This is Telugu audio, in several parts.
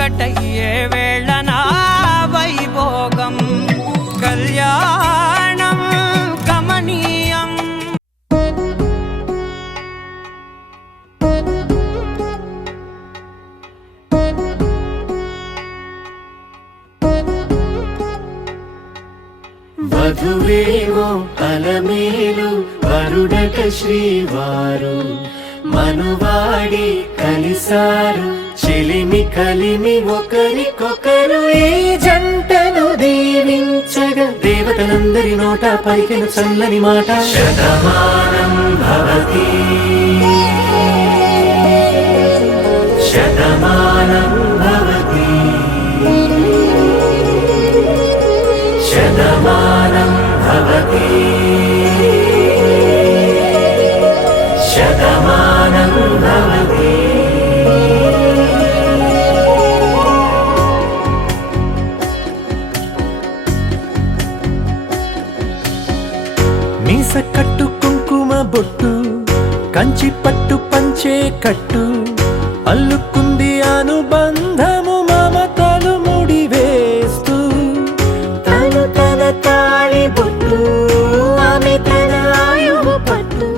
ఒకటయ్యే వేళనా వైభోగం కళ్యాణం గమనీయం. వధువేమో అలమేలు వరుడట శ్రీవారు మనువాడి కలిసారు చెలిమి కలిమి ఒకరికొకరు ఈ జంటను దీవించగా దేవతలందరి నోట పలికిన చల్లని మాట శతమానం భవతి శతమానం భవతి శతమానం భవతి శతమానం భవతి. మీస కట్టు కుంకుమ బొట్టు కంచి పట్టు పంచే కట్టు అల్లుకుంది అనుబంధము మమతలు ముడివేస్తూ తను తన తాళి బొట్టు ఆమె తన ఆయువు పట్టు.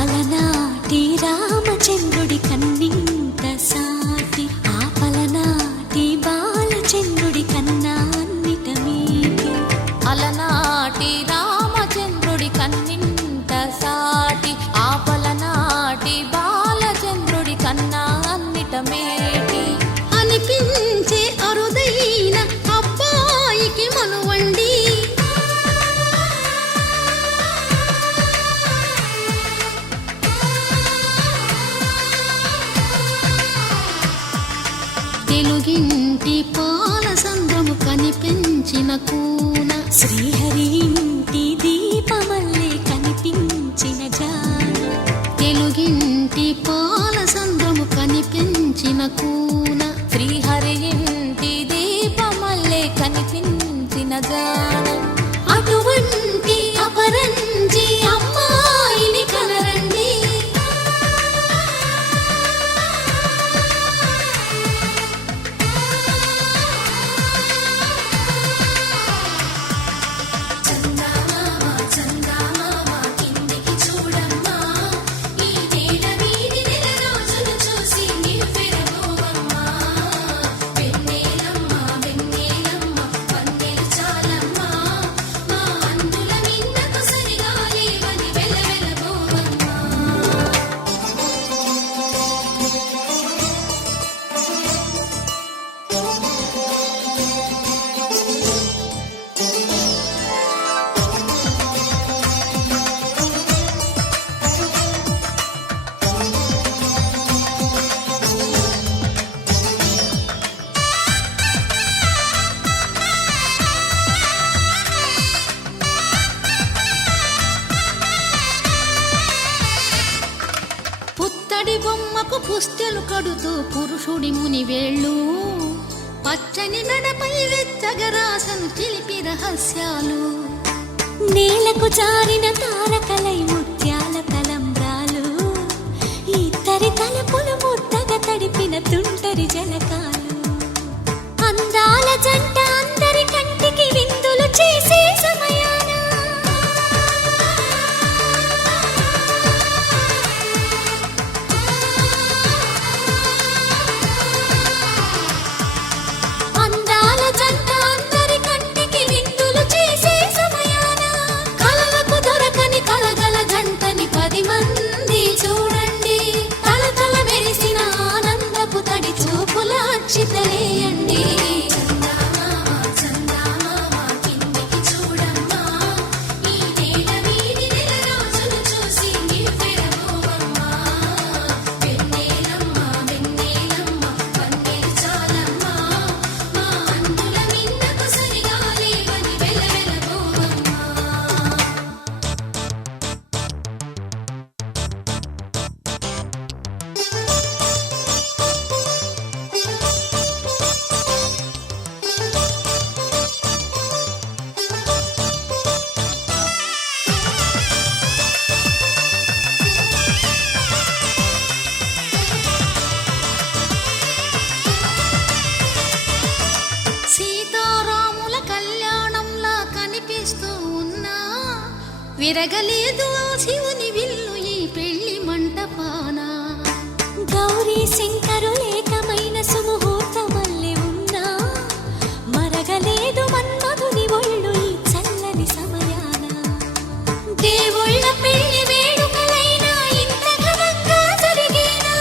అలనాటి రామచంద్రుడి కన్నింత సాటి ఆపలనాటి బాలచంద్రుడి కన్నా అన్నిట మీటి. అలనాటి రామచంద్రుడి కన్నింత సాటి ఆపలనాటి బాలచంద్రుడి కన్నా అన్నిట మేటి. అనిపించే అరుదైన అబ్బాయికి మనువండి తెలుగింటి పాల సంద్రము కనిపించిన కూన శ్రీహరి ఇంటి దీపమల్లే కనిపించిన జాన. తెలుగింటి పాల సంద్రము కనిపించిన కూన శ్రీహరి ఇంటి దీపమల్లే కనిపించిన జాన. అటువంటి అపరంజి అమ్మాయిని కనరండి. పుత్తడి బొమ్మకు పుస్తెలు కడుతూ పురుషుడి ముని వేళ్ళు పచ్చని నడపై వెచ్చగరాసను చిలిపి రహస్యాలు. నేలకు జారిన తారకలై ముత్యాల తలంబ్రాలు ఇద్దరి తలపులు ముద్దగా తడిపిన తుంటరి జలకాలు. అందాల జంట అందరి కంటికి విందులు చేసే సమయాన అందాల జంట అందరి కంటికి విందులు చేసే సమయాన కలలకు దొరకని కలగల జంటని 10 మంది చూడండి. తల తల మెరిసిన ఆనందపు తడి చూపు విరగలేదు ఆ శివుని విల్లు ఈ పెళ్లి మంటపాన. గౌరీ శంకరు ఏకమైన సుముహూర్తమల్లె ఉన్నా మరగలేదు మన్మధుని ఒళ్ళు ఈ చల్లని సమయాన. దేవుళ్ళ పెళ్లి వేడుకలైనా ఇంత ఘనంగా జరిగేనా?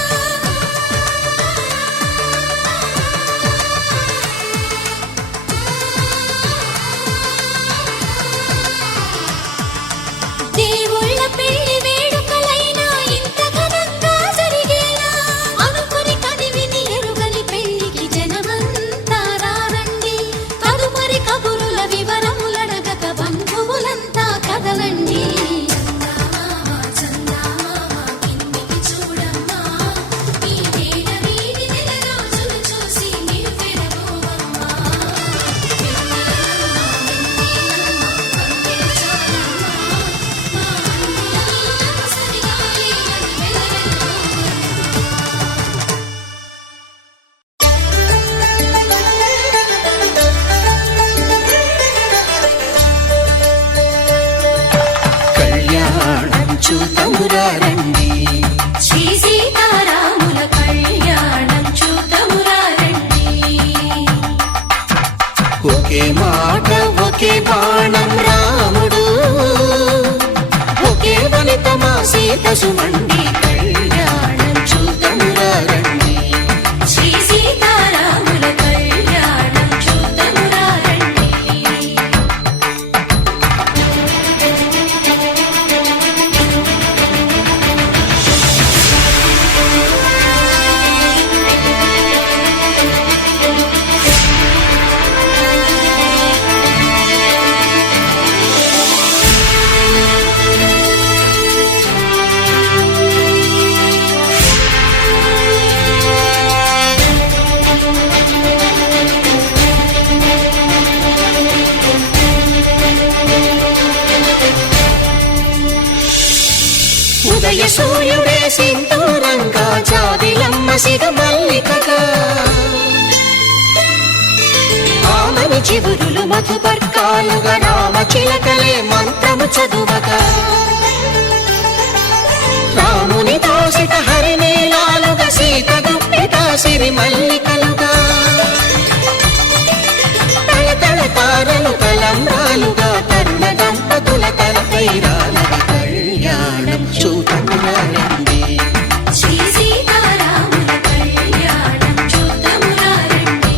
దేవుళ్ళ పెళ్లి వేడుకలైనా ఇంత ఘనంగా జరిగేనా? అనుకుని కనివిని ఎరుగని పెళ్లికి జనమంతా రారండి. తదుపరి కబురుల వివరములడగక బంధువులంతా కదలండి. కిందికి చూడమ్మా, ఈ నేల వీడి నెల రోజులు చూసి నీవు పెరగోవమ్మా. కళ్యాణం చూతమురా రండి, శ్రీ సీతారాముల కళ్యాణం చూతమురా రండి. ఒకే మాట ఒకే బాణం రాముడు, ఒకే వనిత మా సీత సుమండి. కళ్యాణం చూతమురా రండి, శ్రీ సీతారాముల కళ్యాణం చూతమురా రండి. ఉదయ సూర్యుడే సింధూరంగా, జాబిలమ్మ సిగ మల్లికగా, ఆమని చివురులు మధుపర్కాలుగా, రామ చిలకలే మంత్రము చదువగా, రాముని దోసిట హరినీలాలుగా, సీత గుప్పిట సిరి మల్లికలుగా, తళతళ తారలు తలంబ్రాలుగా, తరుణ దంపతుల తలపైరాలుగా. కళ్యాణం చూతమురా రండి, శ్రీ సీతారాముల కళ్యాణం చూతమురా రండి.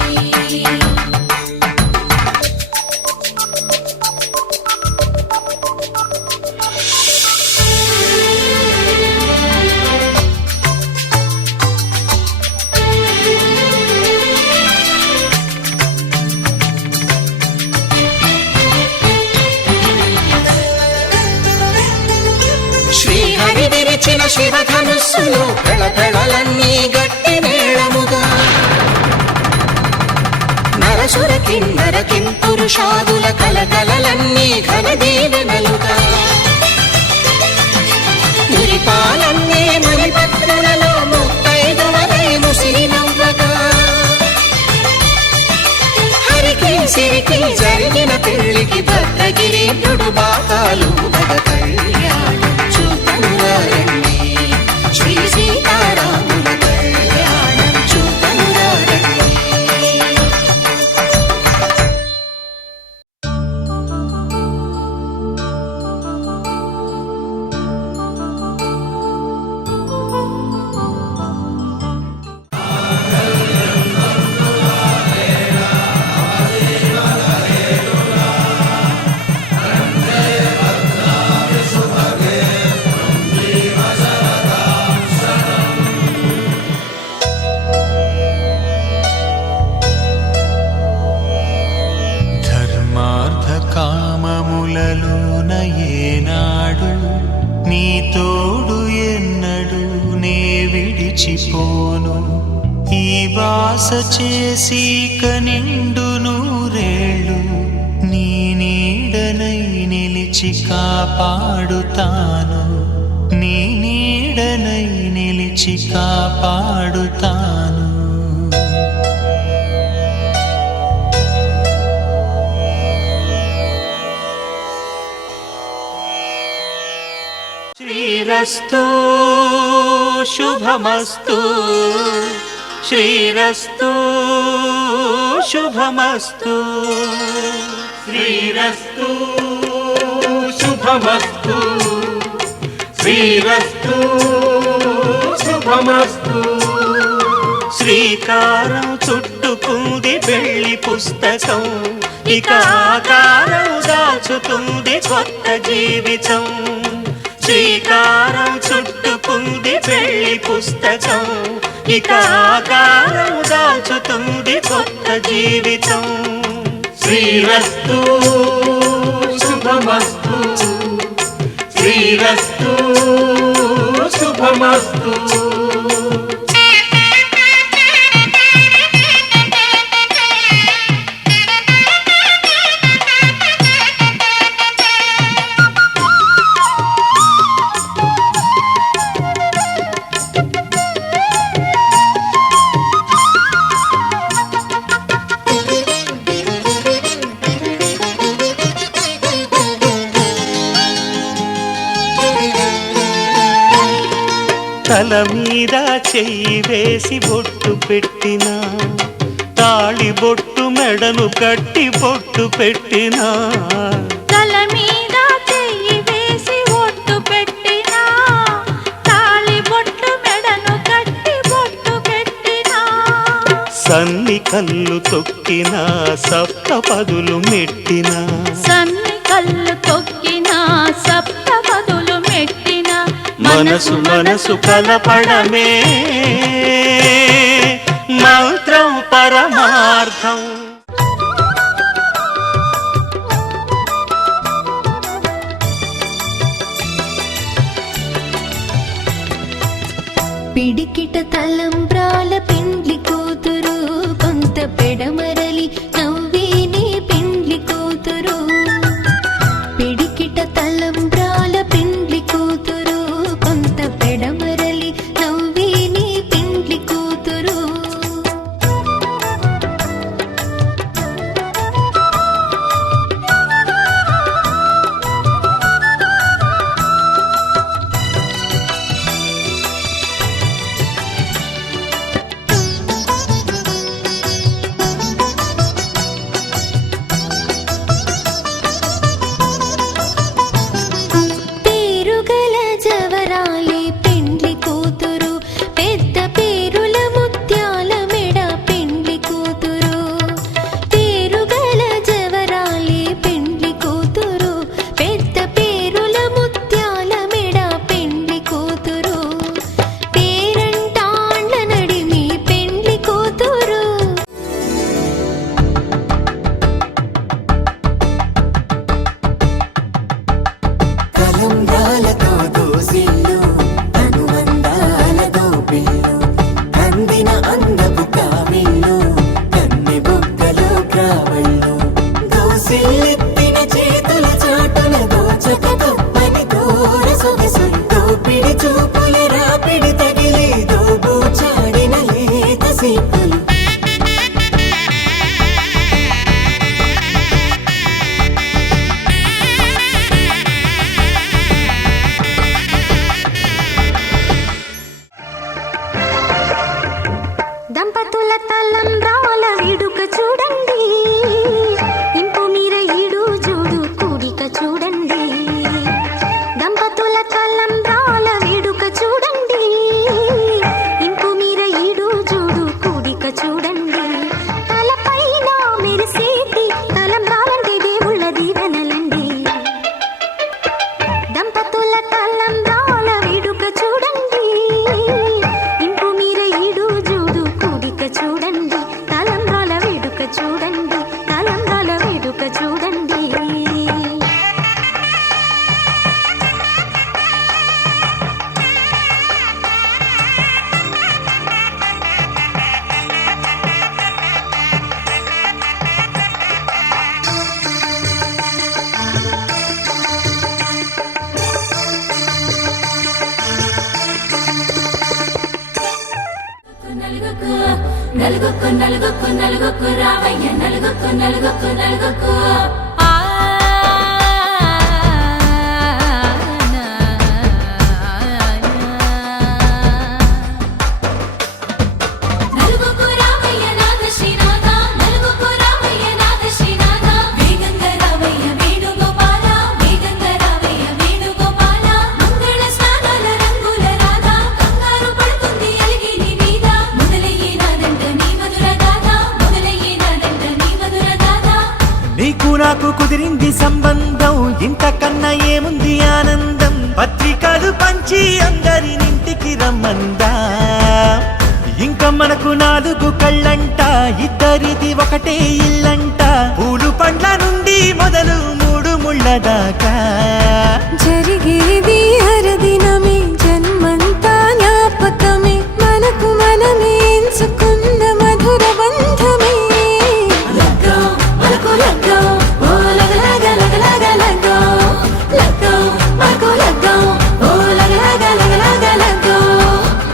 శ్రీహరి విరిచిన శివధనుస్సులు పెళపెళలన్నీ గట్టి మేళముగా, నరసుర కిన్నర కింపురుషాదుల కలకలలన్నీ ఘన దీవెనలుగా, మురిపాలన్నీ మణిపత్రులలో ముత్తైదువరై ముసిరి నవ్వగా, హరికి సిరికి జరిగిన పెళ్లికి భద్రగిరీంద్రుడు బాకాలు మగ. కళ్యాణం చూతమురా రండి, శ్రీ సీతారాముల కళ్యాణం చూతమురా రండి. కామములలోన ఏనాడు నీ తోడు ఎన్నడు నే విడిచిపోను. ఈ వాస చేసి కనిండు నూరేళ్ళు నీ నీడనై నిలిచి కాపాడుతాను. నీ నీడనై నిలిచి కాపాడుతాను. శ్రీరస్తు శుభమస్తు శ్రీరస్తు శుభమస్తు శ్రీరస్తు శుభమస్తు శ్రీరస్తు శుభమస్తు. శ్రీకారం చుట్టుకుంది పెళ్లి పుస్తకం, ఇక ఆకారం దాచుతుంది కొత్త జీవితం. శ్రీకారం చుట్టుకుంది పెళ్లి పుస్తకం, ఇక ఆకారం దాచుతుంది కొత్త జీవితం. శ్రీరస్తు శుభమస్తు శ్రీరస్తు శుభమస్తు. తల మీద చెయ్యి వేసి బొట్టు పెట్టినా, తాళి బొట్టు మెడను కట్టి బొట్టు పెట్టినా, తల మీద చెయ్యి వేసి ఒట్టు పెట్టినా, తాళి బొట్టు మెడను కట్టి బొట్టు పెట్టినా, సన్ని కళ్ళు తొక్కినా సప్త పదులు మెట్టినా, సన్ని కళ్ళు తొక్కినా సప్త పదులు మెట్టినా, మనసు మనసు కలపడమే మంత్రం పరమార్థం. పిడికిట తలంబ్రాల పెండ్లి కూతురు, కొంత పెడమరలి నవ్వేనే పెండ్లి కూతురు. పిడికిట తలంబ్రాల పెండ్లి కూతురు, కొంత పెడమరలి నవ్వేనే పెండ్లి కూతురు. పేరుగల జవరాలి పెండ్లి కూతురు, పెద్ద పేరుల ముత్యాల మెడ పెండ్లి కూతురు. పేరుగల జవరాలి పెండ్లి కూతురు, పెద్ద పేరుల ముత్యాల మెడ పెండ్లి కూతురు. పేరంటాండ్ల నడిమి పెండ్లి కూతురు. తలంబ్రాలతో దోసిల్లు అనుబంధాలతో పిల్లు, అందిన అందపు కావిళ్ళు కన్నె బుగ్గలో క్రావళ్ళు. దోసిల్లెత్తిన చేతుల చాటున దోచక తప్పని దూర సొగసులు, దోపిడి చూపుల రాపిడి తగిలి దోబూచాడిన లేత సీపులు. దంపతుల తలంబ్రాల వేడుక చూడండి, ఇంపు మీర ఈడు జోడు కూడిక చూడండి. దంపతుల తలంబ్రాల వేడుక చూడండి, ఇంపు మీర ఈడు జోడు కూడిక చూడండి. తలపైన మెరిసేటి తలంబ్రాలంటే దేవుళ్ళ దీవెనలండి. దంపతుల తలంబ్రాల వేడుక చూడండి, ఇంపు మీర ఈడు జోడు కూడిక చూడండి. తలంబ్రాల వేడుక చూడండి, తలంబ్రాల వేడుక చూడండి. నలుగుకు నలుగుకు నలుగుకు రావయ్య, నలుగుకు నలుగుకు నలుగుకు. నాకు కుదిరింది సంబంధం, ఇంతకన్నా ఏముంది ఆనందం. పత్రికలు పంచి అందరినింటికి రమ్మందా, ఇంకా మనకు 4 కళ్ళంట, ఇద్దరిది ఒకటే ఇల్లంట. పూలు పండ్ల నుండి మొదలు 3 ముళ్ళ దాకా జరిగేది హరదినమే, జన్మంతా జ్ఞాపకమే, మనకు మనమే ఎంచుకున్న మధుర బంధమే. లగ్గో మనకు లగ్గో, ఓ లగలగ లగలగ లగ్గో. లగ్గో మనకు లగ్గో, ఓ లగలగ లగలగ లగ్గో.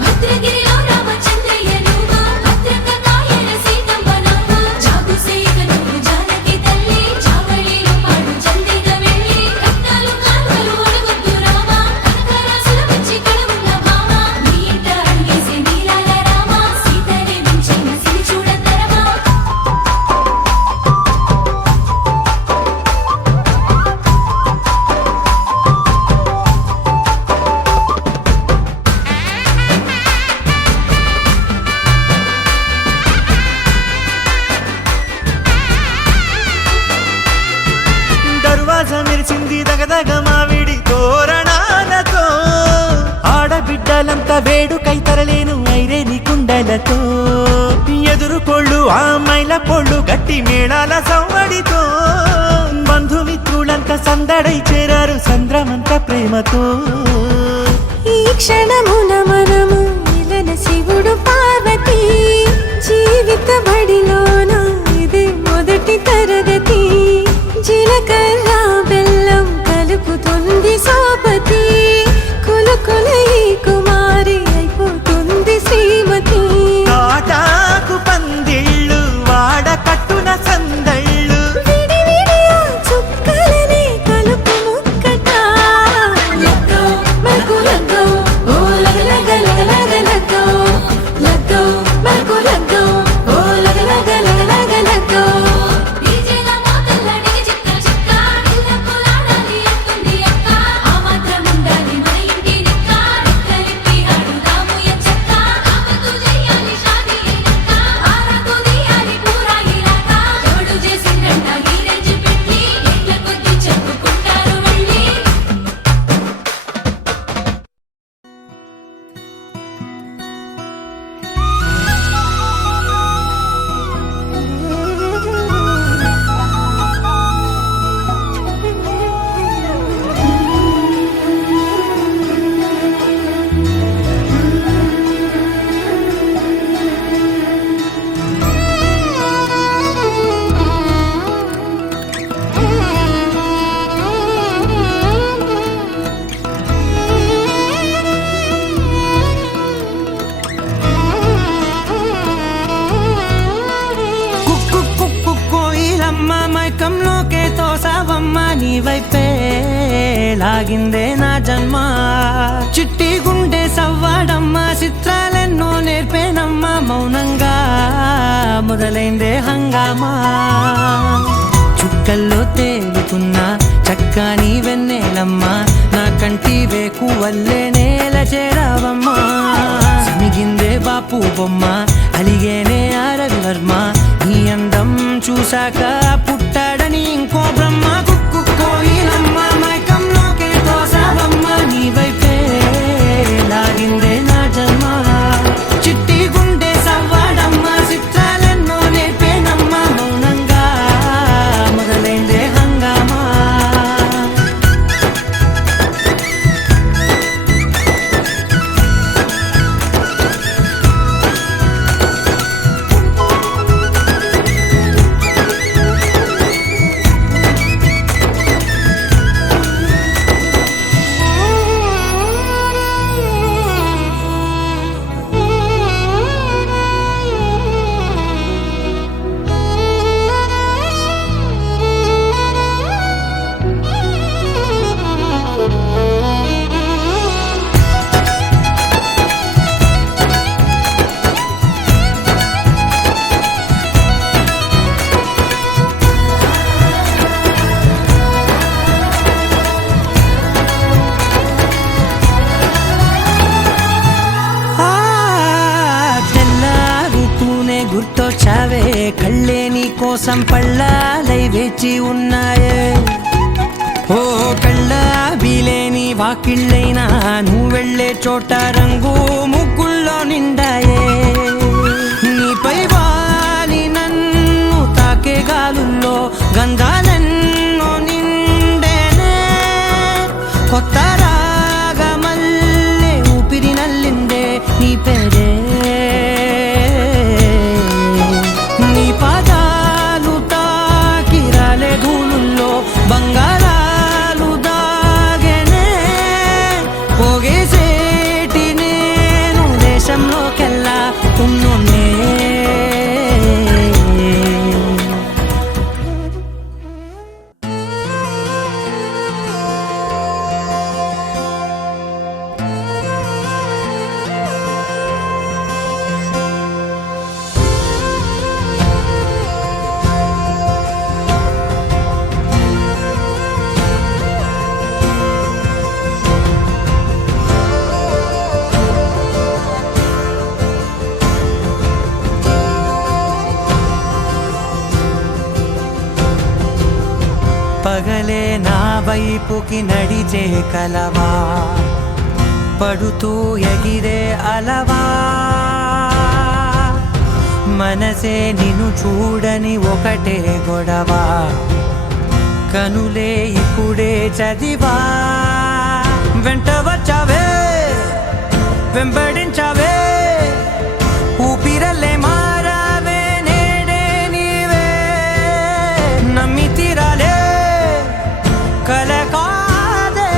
భద్రగిరిలో రామచంద్రయ్య నువ్వు, భద్రంగకాయల సీతమ్మ నవ్వు. జాగుసేక నువ్వు జానకి తల్లి, జావళిలో పాడు జల్దిగా వెళ్ళి. రత్నాలు కానుకలు అడగొద్దు రామా, కనకరాసుల వచ్చి కడవున్న భామ. నీ ఇంట అడిగేసే నీలాల రామ, సీతనే మించిన సిరి చూడతరమా. దర్వాజా మెరిసింది దగదగ మావిడి తోరణాలతో, ఆడబిడ్డలంతా వేడుకై తరలేను ఐరేని కుండలతో. ఎదురుకోళ్ళు ఆ మైల పొళ్ళు గట్టి మేళాల సవ్వడితో, బంధుమిత్రులంతా సందడై చేరారు సంద్రమంత ప్రేమతో. ఈ క్షణమున మనము మిలన శివుడు పార్వతి, జీవిత బడిలోన ఇదే మొదటి తరగతి. జీలకర్ర బెల్లం కలుపుతుంది సోపతి, కులుకుల ఈ కుమారి అయిపోతుంది శ్రీమతి. తాటాకు పందిళ్ళు వాడ కట్టున సందళ్ళు, విడివిడియా చుక్కలనే కలుపు ముక్కట. లగ్గో మనకు లగ్గో, ఓ లగలగ లగలగ లగ్గో. లగ్గో మనకు లగ్గో, ఓ లగలగ లగలగ లగ్గో. డీజేల మోతల్లడికి చిక్క చిక్క, ఇళ్ళకు లాడాలి అంటుంది అక్క. ఆ మాత్రం ఉండాలి మన ఇంటి నిక్క, రెక్కలిప్పి ఆడుదాము ఎంచక్క. ఆపతు చెయ్యాలి షాదీ అయినక్క, ఆరకు తీయాలి పూరాయిలాక. ఎవడు చేసిందంట ఈ రేంజ్ పెట్టి, ఏళ్ళ కొద్ది చెప్పుకుంటారు వెళ్ళి. కుక్కు కుక్కు కోయిలమ్మ మైకంలోకే తోసావమ్మ, నీ వైపే లాగిందే నా జన్మ. చిట్టి గుండె సవ్వాడమ్మ, చిత్రాలెన్నో నేర్పేనమ్మ, మౌనంగా మొదలైందే హంగామా. చుక్కల్లో తేలుతున్న చక్కని వెన్నెలమ్మ, నా కంటి వేకు వల్లే నేల చేరావమ్మా. సమిగిందే బాపు బొమ్మ, అలిగేనే రవివర్మ, నీ అందం చూశాక పుట్టాడని ఇంకో బ్రహ్మ. కుక్కు కోయిలమ్మ మైకంలోకే తోసావమ్మ, నీ వైపే లాగిందే నా జన్మ. చిట్టి గుండె సవ్వాడమ్మ, చిత్రాలెన్నో నేర్పేనమ్మ, మౌనంగా మొదలైందే హంగామా. వచ్చావే కళ్ళే నీ కోసం పళ్ళాలై వేచి ఉన్నాయే ఓ కళ్ళ బీలేని వాకిళ్ళైనా నువ్వు వెళ్ళే చోట రంగు ముగ్గుల్లో నిండాయే నీపై వాలి నన్ను తాకే గాలుల్లో గంధాలెన్నో నిండేనే కొత్త రాగమల్లే ఊపిరి నల్లిందే నీ పేరే నీ పాదాలు తాకి రాలే ధూళుల్లో బంగారాలు దాగెనే పోగేసేటి నేను దేశంలోకెల్లా ఉన్నోనే పగలే నా వైపుకి నడిచే కలవా పడుతూ ఎగిరే అలవా మనసే నిన్ను చూడని ఒకటే గొడవ కనులే ఇప్పుడే చదివా వెంట వచ్చావే వెంబడించావే ఊపిరల్లే మారావే నేడే నీవే నమ్మి తీరాలే కల కాదే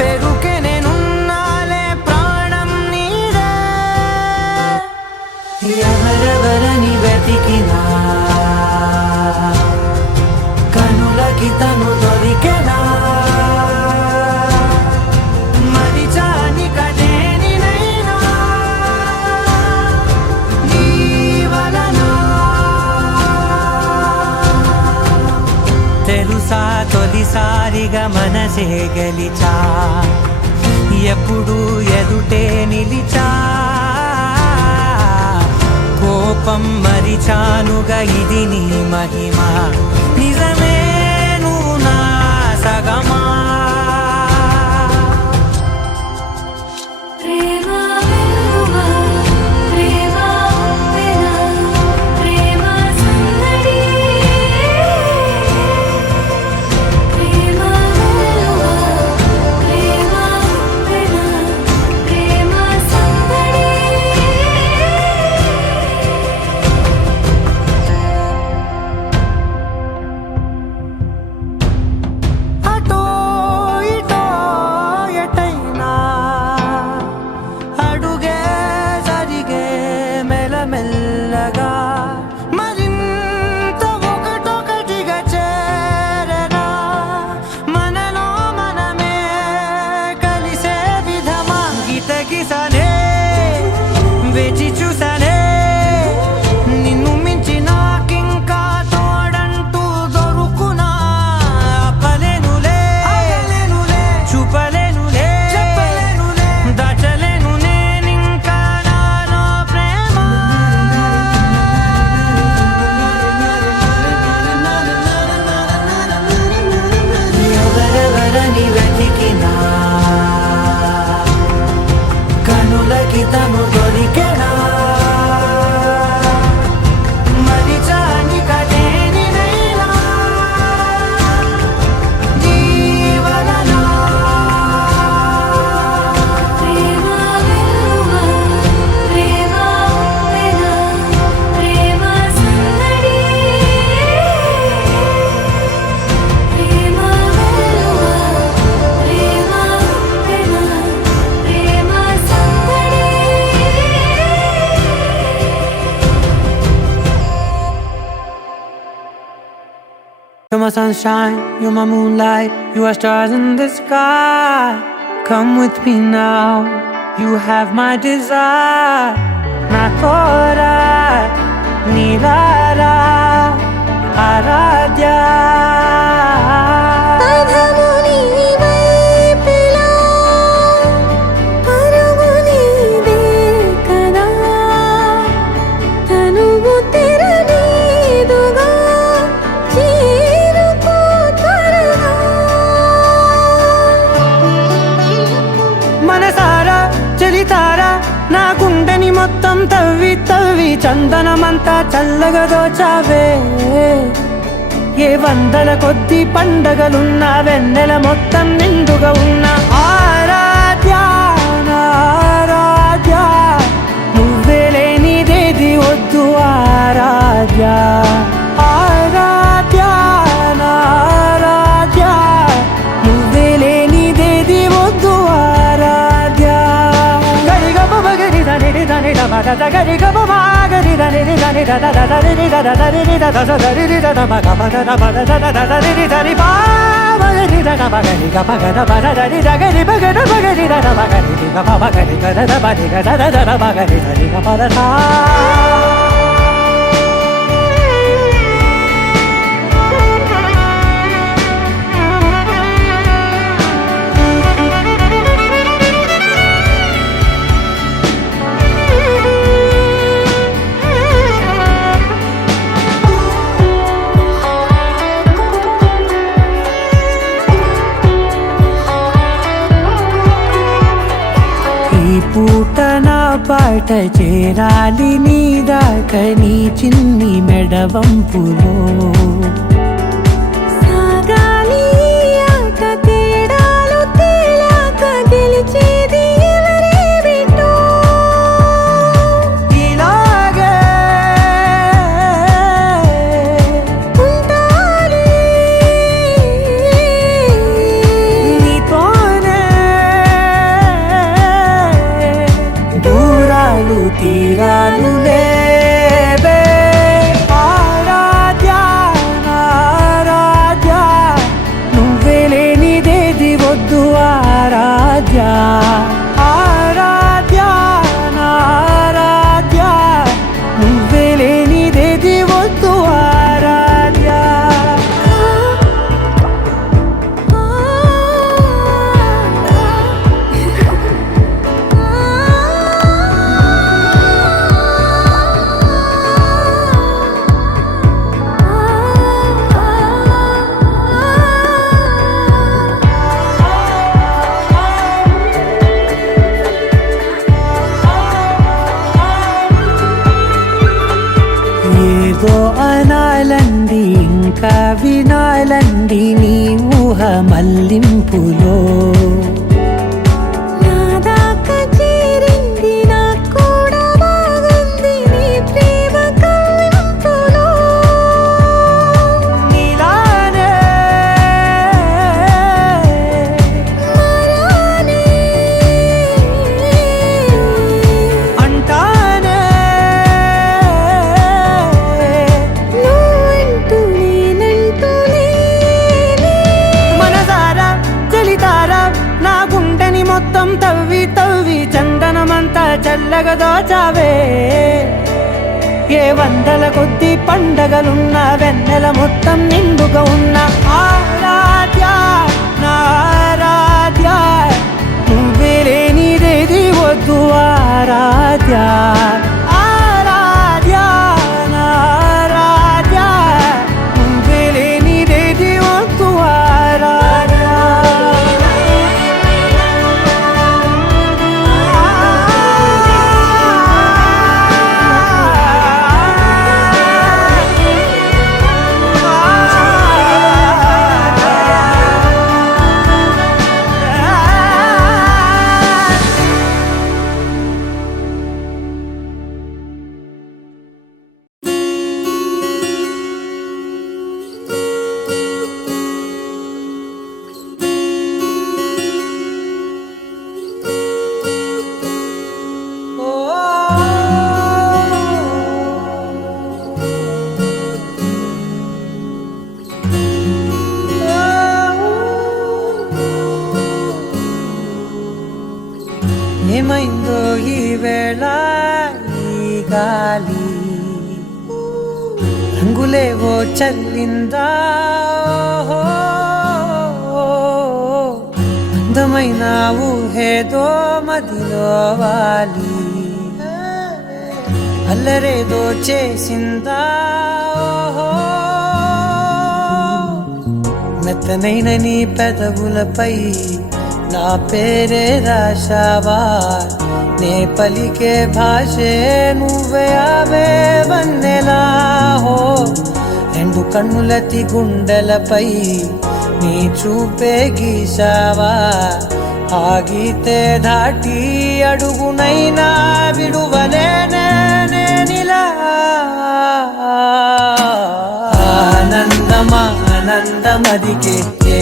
పెరుకే నేనున్నాలే ప్రాణం నీదే ఎవరెవరని వెతికినా కనులకి తను దొరికెనా మరిచాని కదేనినైనా నీ వలన తెలుసా తొలిసారిగా మనసే గెలిచా ఎప్పుడు ఎదుటే నిలిచా కోపం మరిచానుగా ఇది నీ మహిమ నిజమే నువ్వు నా సగమా ప్రేమ వెలువ ప్రేమ ఉప్పెన ప్రేమ సందడి ప్రేమ వెలువ ప్రేమ ఉప్పెన ప్రేమ సందడి అటో ఇటో ఎటైనా అడుగే జరిగే మెల్లమెల్లగా మరింత ఒకటొకటిగా చేరనా మనలో మనమే కలిసే విధమా గీతగిసనే వేచి చూసనే నిన్ను మించి నాకింకా తోడంటూ దొరుకునా ఆపలేనులే చూపలేనులే దాచలేను నేనింకా నాలో ప్రేమ ఎవరెవరని వెతికినా కనులకి తను దొరికెనా మరిచాని కదేనినైనా నీ వలన ప్రేమ వెలువ ప్రేమ ఉప్పెన ప్రేమ సందడి ప్రేమ వెలువ ప్రేమ ఉప్పెన ప్రేమ సందడి You're my sunshine, you're my moonlight, you are stars in the sky. Come with me now, you have my desire. Na tora, nilara, aradya. పదము నీ వైపులా పరుగు నీదే కదా తనువు తెర చందనమంతా చల్లగా దోచావే ఏ వందల కొద్ది పండగలున్న వెన్నెల మొత్తం నిండుగా ఉన్న ఆరాధ్య నా ఆరాధ్య నువ్వే లేనిదేది వద్దు ఆరాధ్య ఆరాధ్య నా ఆరాధ్య నువ్వే లేనిదేది వద్దు ఆరాధ్య గరిగ బగరి దని దని దబద గరిగ బగరి దని దని దద దరి దద దరి దద దరి దద బగ బగ దబద దద దరి దరి బాగరి దద బగరి గ బగ దబద దరి దగరి బగ బగరి దద బగరి గ బగరి గ దద బగరి గ దద దద బగరి దరి గ బద దా పూట నా పాట చేరాలి నీ దాకా నీ చిన్ని మెడవంపులో సాగాలి ఆట తేడాలు తేలాక గెలిచేది ఎవరే బిడ్డో ఇలాగే ఉంటాలి నీతోనే దూరాలు తీరాలు లేవే ఆరాధ్య నా ఆరాధ్య నువ్వే లేనిదేది వద్దు ఆరాధ్య ఆరాధ్య నా ఆరాధ్య నువ్వే లేనిదేది వద్దు ఆరాధ్య ఏదో అనాలండి ఇంకా వినాలండి నీ ఊహ మల్లింపులో నా దాకా చేరింది నాకు కూడా బాగుంది నీ ప్రేమ కవ్వింపులో నీలానే మరానే అంటానే నువ్వంటూ నేనంటూ లేనే మనసారా చలితారా నా గుండెని మొత్తం తవ్వి తవ్వి చందనమంతా చల్లగా దోచావే ఏ వందల కొద్ది పండగలున్న వెన్నెల మొత్తం నిండుగా ఉన్న ఆరాధ్య నా ఆరాధ్య నువ్వే లేనిదేది వద్దు ఆరాధ్య ఆరాధ్య నా ఆరాధ్య నువ్వే లేనిదేది వద్దు ఆరాధ్య ఏమైందో ఈ వేళ ఈ గాలి రంగులేవో చల్లిందా అందమైన ఊహేదో మదిలో వాలి అల్లరేదో చేసిందా మెత్తనైన నీ పెదవులపై నా పేరే రాశావా నే పలికే భాషే నువ్వే అవే వన్నెలా హో రెండు కన్నులతి గుండెలపై నీ చూపే గీసావా ఆగితే దాటి అడుగునైనా విడువలేనే నేనిలా ఆనందమదికే ఏ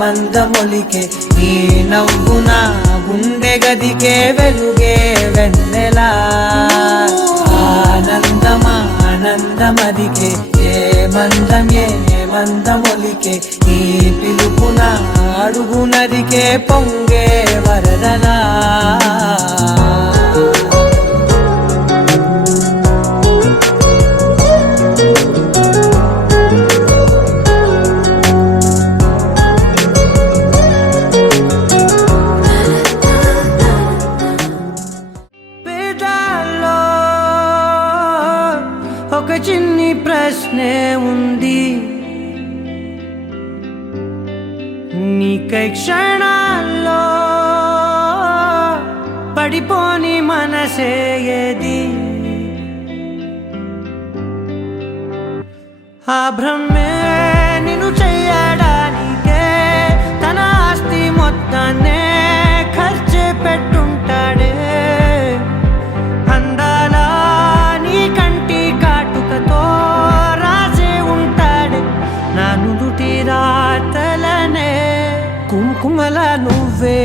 మందమొలికే ఈ నవ్వున గుండె గదికే వెలుగే వెన్నెలా ఆనందమదికే ఏ మందమొలికే ఈ పిలుపున అడుగునదికే పొంగే వరదలా ఒక చిన్ని ప్రశ్నే ఉంది నీకై క్షణాల్లో పడిపోని మనసే ఏది ఆ భ్రమే నిన్ను చెయ్యడానికే తన ఆస్తి మొత్తాన్నే ఖర్చు పెట్టుంటాడే అందాలా నీ కంటి కాటుకతో రాసే ఉంటాడే నా నుదుటి రాతలనే కుంకుమల నువ్వే